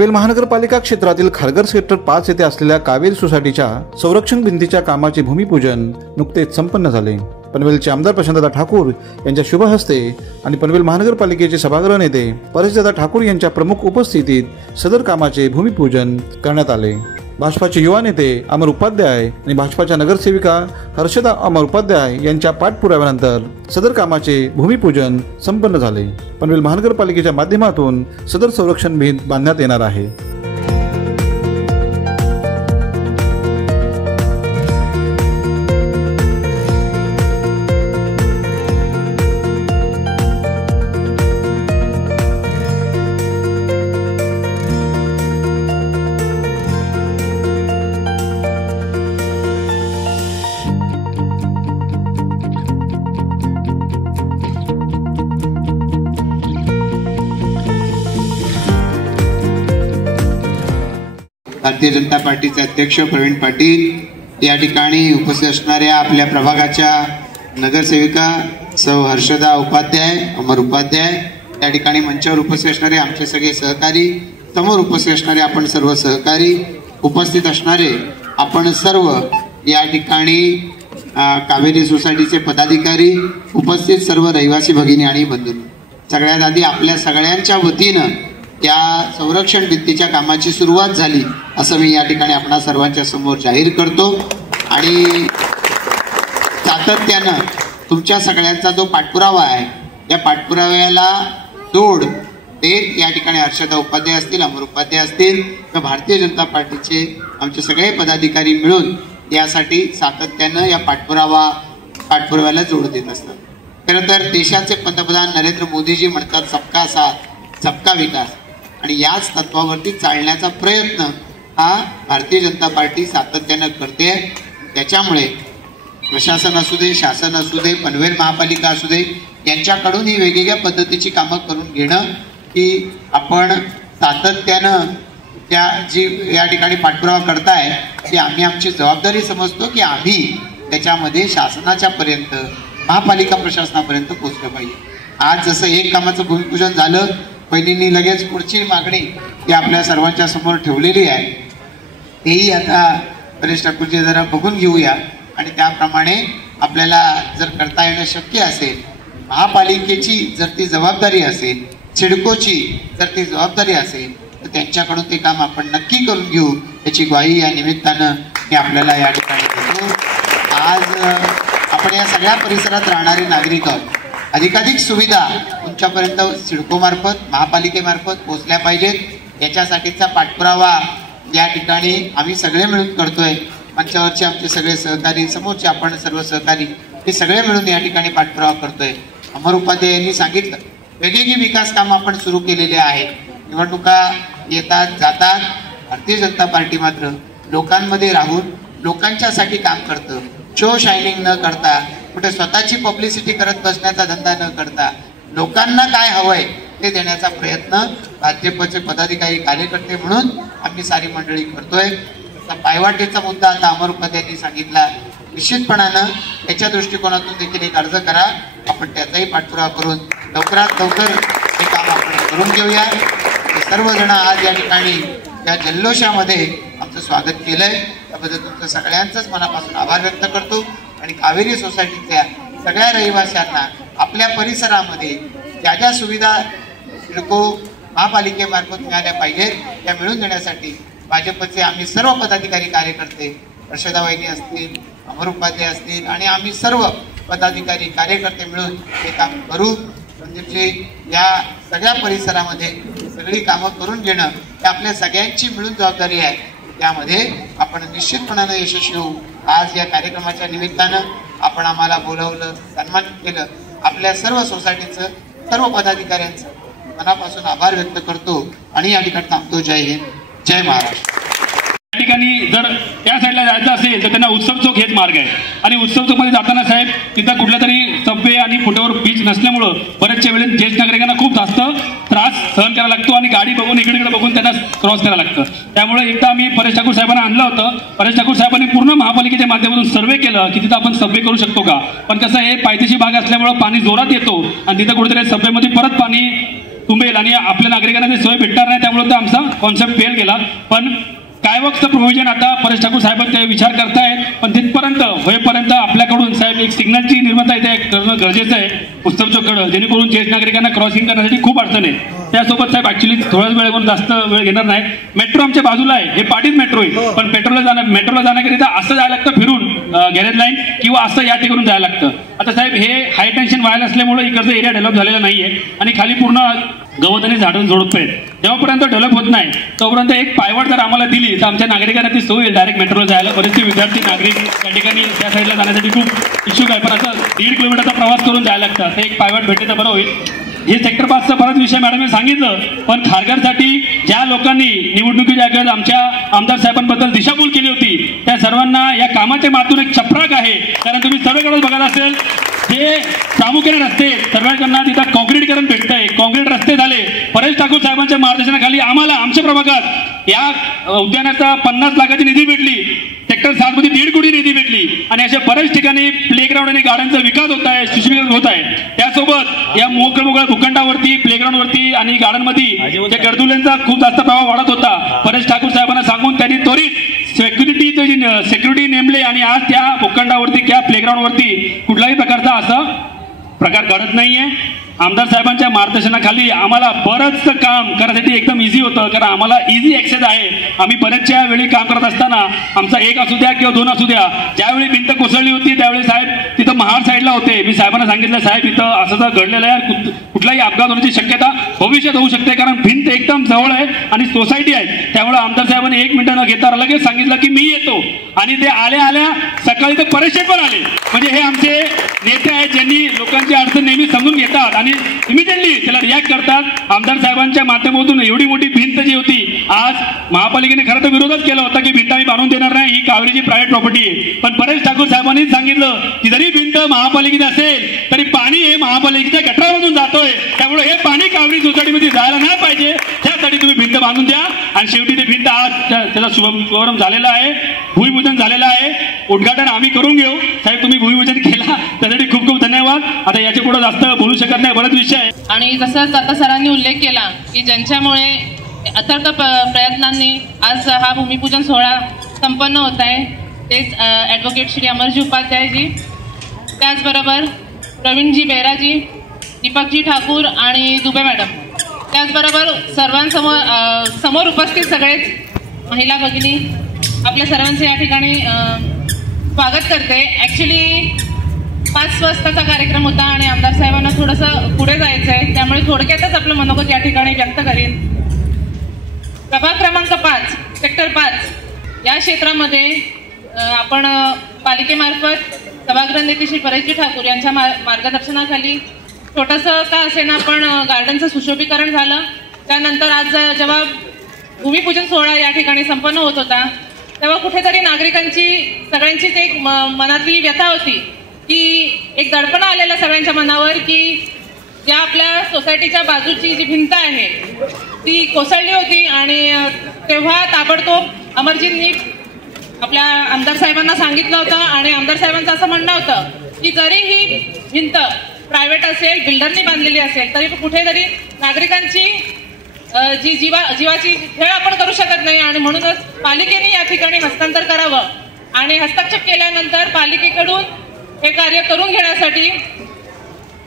पनवेल महानगरपालिका क्षेत्रातील खारघर सेक्टर 5 येथे असलेल्या कावेरी सोसायटीच्या संरक्षण भिंतीच्या कामाचे भूमिपूजन नुकतेच संपन्न झाले। पनवेलचे आमदार प्रशांतदा ठाकूर यांच्या शुभ हस्ते आणि पनवेल महानगरपालिकेचे सभागृह नेते परेशदादा ठाकूर यांच्या प्रमुख उपस्थितीत सदर कामाचे भूमिपूजन करण्यात आले। भाजपाचे युवा नेते अमर उपाध्याय आणि भाजपाच्या नगरसेविका हर्षदा अमर उपाध्याय यांच्या पाठपुराव्यानंतर सदर कामाचे भूमिपूजन संपन्न झाले। पनवेल महानगरपालिकेच्या माध्यमातून सदर संरक्षण भिंत बांधण्यात येणार आहे। भारतीय जनता पार्टीचे अध्यक्ष प्रवीण पाटील या ठिकाणी उपस्थित असणाऱ्या आपल्या प्रभागाच्या नगरसेविका सौ हर्षदा उपाध्याय अमर उपाध्याय या ठिकाणी मंचावर उपस्थित असणारे आमचे सगळे सहकारी समोर उपस्थित असणारे आपण सर्व सहकारी उपस्थित असणारे आपण सर्व या ठिकाणी कावेरी सोसायटीचे पदाधिकारी उपस्थित सर्व रहिवासी भगिनी आणि बंधू सगळ्यात आधी आपल्या सगळ्यांच्या वतीनं या संरक्षण भिंतीच्या कामाची सुरुवात झाली असं मी या ठिकाणी आपणा सर्वांच्या समोर जाहीर करतो आणि सातत्यानं तुमच्या सगळ्यांचा जो पाठपुरावा आहे या पाठपुराव्याला जोड देत या ठिकाणी हर्षदा उपाध्याय असतील अमर उपाध्याय असतील तर भारतीय जनता पार्टीचे आमचे सगळे पदाधिकारी मिळून यासाठी सातत्यानं या पाठपुराव्याला जोड देत असतात। खरं तर देशाचे पंतप्रधान नरेंद्र मोदीजी म्हणतात सबका साथ सबका विकास आणि याच तत्वावरती चालण्याचा प्रयत्न हा भारतीय जनता पार्टी सातत्यानं करते। त्याच्यामुळे प्रशासन असू दे शासन असू दे पनवेल महापालिका असू दे यांच्याकडून ही वेगवेगळ्या पद्धतीची कामं करून घेणं की आपण सातत्यानं त्या जी या ठिकाणी पाठपुरावा करताय ती आम्ही आमची जबाबदारी समजतो की आम्ही त्याच्यामध्ये शासनाच्या पर्यंत महापालिका प्रशासनापर्यंत पोहोचलं पाहिजे। आज जसं एक कामाचं भूमिपूजन झालं पहिल्यांनी लगेच पुढची मागणी ती आपल्या सर्वांच्या समोर ठेवलेली आहे तेही आता परेश ठाकूरजी जरा बघून घेऊया आणि त्याप्रमाणे आपल्याला जर करता येणं शक्य असेल महापालिकेची जर ती जबाबदारी असेल सिडकोची जर ती जबाबदारी असेल तर त्यांच्याकडून ते काम आपण नक्की करून घेऊ याची ग्वाही या निमित्तानं मी आपल्याला या ठिकाणी देतो। आज आपण या सगळ्या परिसरात राहणारे नागरिक आहोत अधिकाधिक सुविधा तुमच्यापर्यंत सिडकोमार्फत महापालिकेमार्फत पोहोचल्या पाहिजेत याच्यासाठीचा पाठपुरावा या ठिकाणी आम्ही सगळे मिळून करतोय। मंचावरचे आमचे सगळे सहकारी समोरचे आपण सर्व सहकारी हे सगळे मिळून या ठिकाणी पाठपुरावा करतोय। अमर उपाध्याय यांनी सांगितलं वेगवेगळी विकास कामं आपण सुरू केलेले आहेत। निवडणुका येतात जातात भारतीय जनता पार्टी मात्र लोकांमध्ये राहून लोकांच्यासाठी काम करतं शो शायनिंग न करता कुठे स्वतःची पब्लिसिटी करत बसण्याचा धंदा न करता लोकांना काय हवंय ते देण्याचा प्रयत्न भाजपचे पदाधिकारी कार्यकर्ते म्हणून आम्ही सारी मंडळी करतोय। पायवाटेचा मुद्दा आता अमर उपाध्यायांनी सांगितला निश्चितपणानं त्याच्या दृष्टिकोनातून देखील एक अर्ज करा आपण त्याचाही पाठपुरावा करून लवकरात लवकर हे काम आपण करून घेऊया। सर्वजण आज या ठिकाणी या जल्लोषामध्ये आमचं स्वागत केलंय त्याबद्दल तुमचं सगळ्यांचंच मनापासून आभार व्यक्त करतो आणि कावेरी सोसायटीतल्या सगळ्या रहिवाशांना आपल्या परिसरामध्ये ज्या ज्या सुविधा सिडको महापालिकेमार्फत मिळाल्या पाहिजेत त्या मिळवून देण्यासाठी भाजपचे आम्ही सर्व पदाधिकारी कार्यकर्ते हर्षदा वहिनी असतील अमर उपाध्याय असतील आणि आम्ही सर्व पदाधिकारी कार्यकर्ते मिळून हे काम करू। म्हणजे या सगळ्या परिसरामध्ये सगळी कामं करून घेणं ही आपल्या सगळ्यांची मिळून जबाबदारी आहे। त्यामध्ये आपण निश्चितपणानं यशस्वी होऊ। आज या कार्यक्रमाच्या निमित्तानं आपण आम्हाला बोलवलं सन्मानित केलं आपल्या सर्व सोसायटीचं सर्व पदाधिकाऱ्यांचं मनापासून आभार व्यक्त करतो आणि या ठिकाणी थांबतो। जय हिंद जय महाराष्ट्र। या ठिकाणी जर त्या साईडला जायचं असेल तर त्यांना उत्सव चौक हेच मार्ग आहे आणि उत्सव चौकमध्ये जाताना साहेब तिथं कुठला तरी सबवे आणि फुटावर बीच नसल्यामुळं बऱ्याचशा वेळेस ज्येष्ठ नागरिकांना खूप जास्त त्रास सहन करायला लागतो आणि गाडी बघून इकडे बघून त्यांना क्रॉस करायला लागतं। त्यामुळे एकदा आम्ही परेश ठाकूर साहेबांना आणलं होतं। परेश ठाकूर साहेबांनी पूर्ण महापालिकेच्या माध्यमातून सर्वे केलं की तिथं आपण सबवे करू शकतो का, पण कसं हे पायथ्याशी भाग असल्यामुळं पाणी जोरात येतो आणि तिथं कुठेतरी सबवेमध्ये परत पाणी तुंबेल आणि आपल्या नागरिकांना ते सोय भेटणार नाही, त्यामुळे तो आमचा कॉन्सेप्ट फेल गेला. पण कायवक्तचं प्रोव्हिजन आता परेश ठाकूर साहेब ते विचार करतायत, पण तिथपर्यंत होईपर्यंत आपल्याकडून साहेब एक सिग्नलची निर्माता इथे करणं गरजेचं आहे उत्सव चौककडं, जेणेकरून ज्येष्ठ नागरिकांना क्रॉसिंग करण्यासाठी खूप अडचण आहे. त्यासोबत साहेब ऍक्च्युली थोड्याच वेळेवर जास्त वेळ घेणार नाही. मेट्रो आमच्या बाजूला आहे, हे पाटीत मेट्रो आहे, पण मेट्रोला जाण्याकरिता असं जायला लागतं फिरून गॅरेज लाईन, किंवा असं या ठिकाणून जायला लागतं. आता साहेब हे हाय टेन्शन व्हायला असल्यामुळे इकडचं एरिया डेव्हलप झालेला नाही आहे आणि खाली पूर्ण गवत आणि झाडून झोडप आहेत. जेव्हापर्यंत डेव्हलप होत नाही तोपर्यंत एक पायवाट जर आम्हाला दिली तर आमच्या नागरिकांना ती सोय होईल डायरेक्ट मेट्रोला जायला. बरेचसे विद्यार्थी नागरिक त्या ठिकाणी त्या साईडला जाण्यासाठी खूप इच्छुक आहे, पण असं 1.5 किलोमीटरचा प्रवास करून जायला लागतं. तर एक पायवाट भेटले तर बरं होईल. हे सेक्टर 5चा बराच विषय मॅडमने सांगितलं, पण खारघरसाठी ज्या लोकांनी निवडणुकीच्या अगोदर आमच्या आमदार साहेबांबद्दल दिशाभूल केली होती त्या सर्वांना या कामाच्या मातून एक चपराक आहे. कारण तुम्ही सर्वेकडे बघत असेल जे प्रामुख्याने रस्ते सर्वांकडनं तिथं कॉन्क्रीटीकरण भेटतंय, कॉन्क्रीट रस्ते झाले. परेश ठाकूर साहेबांच्या मार्गदर्शनाखाली आम्हाला आमच्या प्रभागात या उद्यानाचा 50 लाखाची निधी भेटली, सेक्टर 7 मध्ये 1.5 कोटी निधी भेटली आणि अशा बऱ्याच ठिकाणी प्लेग्राऊंड आणि गार्डनचा विकास होत आहे, सुशोभीकरण होत आहे. त्यासोबत या मोकळ्या भूखंडावरती प्लेग्राऊंडवरती आणि गार्डनमध्ये त्या गर्दुल्यांचा खूप जास्त प्रभाव वाढत होता. परेश ठाकूर साहेबांना सांगून त्यांनी त्वरित सिक्युरिटी नेमले आणि आज त्या भूखंडावरती त्या प्लेग्राऊंडवरती कुठलाही प्रकारचा असा प्रकार घडत नाहीये. आमदार साहेबांच्या मार्गदर्शनाखाली आम्हाला बरंचसं काम करण्यासाठी एकदम इझी होतं, कारण आम्हाला इझी ॲक्सेस आहे. आम्ही बऱ्याचशा वेळी काम करत असताना आमचा 1 असू द्या किंवा 2 असू द्या, ज्यावेळी भिंत कोसळली होती त्यावेळी साहेब तिथं महाड साईडला होते. मी साहेबांना सांगितलं साहेब इथं असं जर घडलेलं आहे कुठलाही अपघात होण्याची शक्यता भविष्यात होऊ शकते, कारण भिंत एकदम जवळ आहे आणि सोसायटी आहे. त्यामुळे आमदार साहेबांनी 1 मिनिट न घेता लगेच सांगितलं की मी येतो, आणि ते आल्या सकाळी ते परेश पण आले. म्हणजे हे आमचे नेते आहेत ज्यांनी लोकांची अडचण नेहमी समजून घेतात आणि इमिजिएटली त्याला रिॲक्ट करतात. आमदार साहेबांच्या माध्यमातून एवढी मोठी भिंत जी होती, आज महापालिकेने खरं तर विरोधच केला होता की भिंत आम्ही बांधून देणार नाही, ही कावेरीची प्रायव्हेट प्रॉपर्टी आहे. पण परेश ठाकूर साहेबांनी सांगितलं की जरी भिंत महापालिकेत असेल तरी पाणी हे महापालिकेच्या गटारामधून जातोय, त्यामुळे हे पाणी कावेरी सोसायटीमध्ये जायला नाही पाहिजे, त्यासाठी तुम्ही भिंत बांधून द्या. आणि शेवटी ते भिंत आज त्याचा शुभारंभ झालेला आहे, भूमिपूजन झालेलं आहे. उद्घाटन आम्ही करून घेऊ. साहेब तुम्ही भूमिपूजन केला त्यासाठी खूप खूप धन्यवाद. आता याच्या पुढे जास्त बोलू शकत नाही, बरेच विषय आहे. आणि जसंच आता सरांनी उल्लेख केला की ज्यांच्यामुळे अथक प्रयत्नांनी आज हा भूमिपूजन सोहळा संपन्न होत आहे, तेच ॲडव्होकेट श्री अमरजी उपाध्यायजी, त्याचबरोबर प्रवीणजी बेराजी, दीपकजी ठाकूर आणि दुबे मॅडम, त्याचबरोबर समोर उपस्थित सगळेच महिला भगिनी, आपल्या सर्वांचे या ठिकाणी स्वागत करते. ॲक्च्युली 5 वाजताचा कार्यक्रम होता आणि आमदार साहेबांना थोडंसं पुढे जायचं आहे, त्यामुळे थोडक्यातच आपलं मनोगत या ठिकाणी व्यक्त करीन. प्रभाग क्रमांक 5 सेक्टर 5 या क्षेत्रामध्ये आपण पालिकेमार्फत सभागृह नेते श्री परेशजी ठाकूर यांच्या मार्गदर्शनाखाली छोटंसं का असेना आपण गार्डनचं सुशोभीकरण झालं. त्यानंतर आज जेव्हा भूमिपूजन सोहळा या ठिकाणी संपन्न होत होता तेव्हा कुठेतरी नागरिकांची सगळ्यांचीच एक मनातली व्यथा होती की एक दडपण आलेलं सगळ्यांच्या मनावर की ज्या आपल्या सोसायटीच्या बाजूची जी भिंत आहे ती कोसळली होती आणि तेव्हा ताबडतोब अमरजींनी आपल्या आमदार साहेबांना सांगितलं होतं आणि आमदार साहेबांचं असं म्हणणं होतं की जरी ही भिंत प्रायव्हेट असेल, बिल्डरनी बांधलेली असेल, तरी कुठेतरी नागरिकांची जी जीवाची खेळ आपण करू शकत नाही आणि म्हणूनच पालिकेने या ठिकाणी हस्तांतर करावं आणि हस्तक्षेप केल्यानंतर पालिकेकडून हे कार्य करून घेण्यासाठी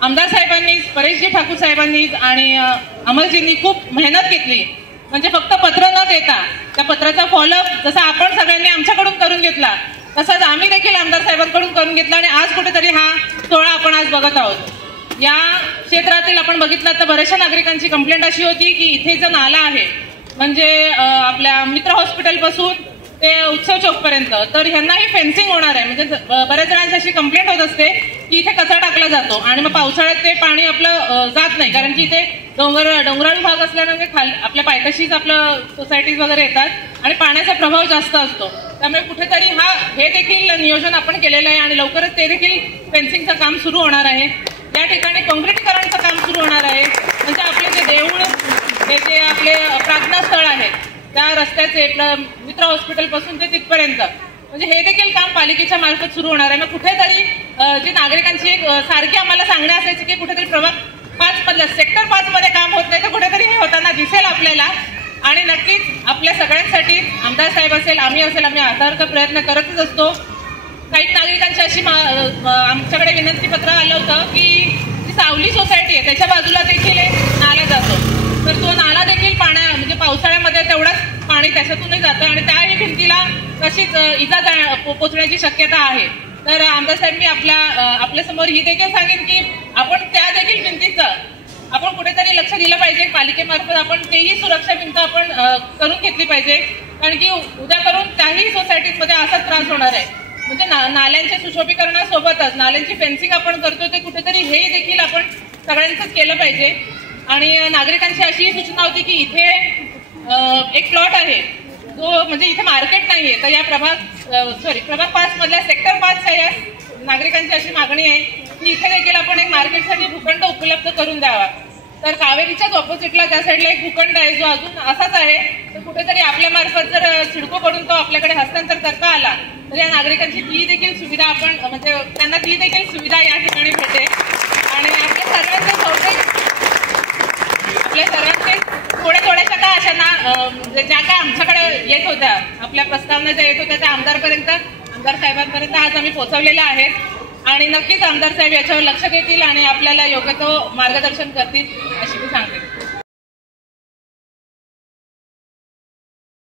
आमदार साहेबांनी, परेशजी ठाकूर साहेबांनी आणि अमरजींनी खूप मेहनत घेतली. म्हणजे फक्त पत्र न देता त्या पत्राचा फॉलोअप जसा आपण सगळ्यांनी आमच्याकडून करून घेतला तसाच आम्ही देखील आमदार साहेबांकडून करून घेतला आणि आज कुठेतरी हा सोहळा आपण आज बघत आहोत. या क्षेत्रातील आपण बघितलं तर बऱ्याचशा नागरिकांची कंप्लेंट अशी होती की इथे जो नाला आहे म्हणजे आपल्या मित्र हॉस्पिटलपासून ते उत्सव चौकपर्यंत, तर ह्यांनाही फेन्सिंग होणार आहे. म्हणजे बऱ्याच जणांची अशी कंप्लेंट होत असते की इथे कचरा टाकला जातो आणि मग पावसाळ्यात ते पाणी आपलं जात नाही, कारण की इथे डोंगराळ भाग असल्याने आपल्या पायथ्याशीच आपलं सोसायटीज वगैरे येतात आणि पाण्याचा प्रभाव जास्त असतो. त्यामुळे कुठेतरी हे देखील नियोजन आपण केलेलं आहे आणि लवकरच ते देखील फेन्सिंगचं काम सुरू होणार आहे. या ठिकाणी कॉन्क्रीटीकरणचं काम सुरू होणार आहे. म्हणजे आपले जे देऊळ, हे जे आपले प्रार्थना स्थळ आहेत त्या रस्त्याचे मित्र हॉस्पिटलपासून ते तिथपर्यंत, म्हणजे हे देखील काम पालिकेच्या मार्फत सुरू होणार आहे. मग कुठेतरी जी नागरिकांची एक सारखी आम्हाला सांगणे असायची की कुठेतरी प्रभाग 5 मधलं सेक्टर 5 मध्ये काम होत नाही तर कुठेतरी हे होताना दिसेल आपल्याला. आणि नक्कीच आपल्या सगळ्यांसाठी आमदार साहेब असेल, आम्ही अथक प्रयत्न करतच असतो. काही नागरिकांची अशी आमच्याकडे विनंती पत्र आलं होतं की जी सावली सोसायटी आहे त्याच्या बाजूला देखील एक नाला जातो, तर तो नाला देखील म्हणजे पावसाळ्यामध्ये तेवढंच पाणी त्याच्यातूनही जातं आणि त्याही भिंतीला तशीच इजा पोचण्याची शक्यता आहे. तर आमदार साहेब मी आपल्यासमोर ही देखील सांगेन की आपण त्या देखील भिंतीचं आपण कुठेतरी लक्ष दिलं पाहिजे. पालिकेमार्फत आपण तेही सुरक्षा भिंत आपण करून घेतली पाहिजे, कारण की उद्या करून त्याही सोसायटीमध्ये असाच त्रास होणार आहे. म्हणजे नाल्यांच्या सुशोभीकरणासोबतच नाल्यांची फेन्सिंग आपण करतोय ते कुठेतरी हे देखील आपण सगळ्यांचंच केलं पाहिजे. आणि नागरिकांची अशी सूचना होती की इथे एक प्लॉट आहे जो म्हणजे इथे मार्केट नाहीये, तर या प्रभाग 5 मधल्या सेक्टर 5च्या या नागरिकांची अशी मागणी आहे की इथे देखील आपण एक मार्केटसाठी भूखंड उपलब्ध करून द्यावा. तर कावेरीच्याच ऑपोजिटला त्या साईडला एक भूखंड आहे जो अजून असाच आहे, तर कुठेतरी आपल्या मार्फत जर सिडकोकडून तो आपल्याकडे हस्तांतर करता आला तर या नागरिकांची ती देखील सुविधा आपण म्हणजे त्यांना ती देखील सुविधा या ठिकाणी भेटेल. आणि आपल्या सर्वांचे थोड्याशा का अशा ज्या काय आमच्याकडे येत होत्या, आपल्या प्रस्तावना ज्या येत होत्या त्या आमदार साहेबांपर्यंत आज आम्ही पोहोचवलेल्या आहेत. आणि नक्कीच आमदार साहेब याच्यावर लक्ष देतील आणि आपल्याला योग्य तो मार्गदर्शन करतील अशी मी सांगते.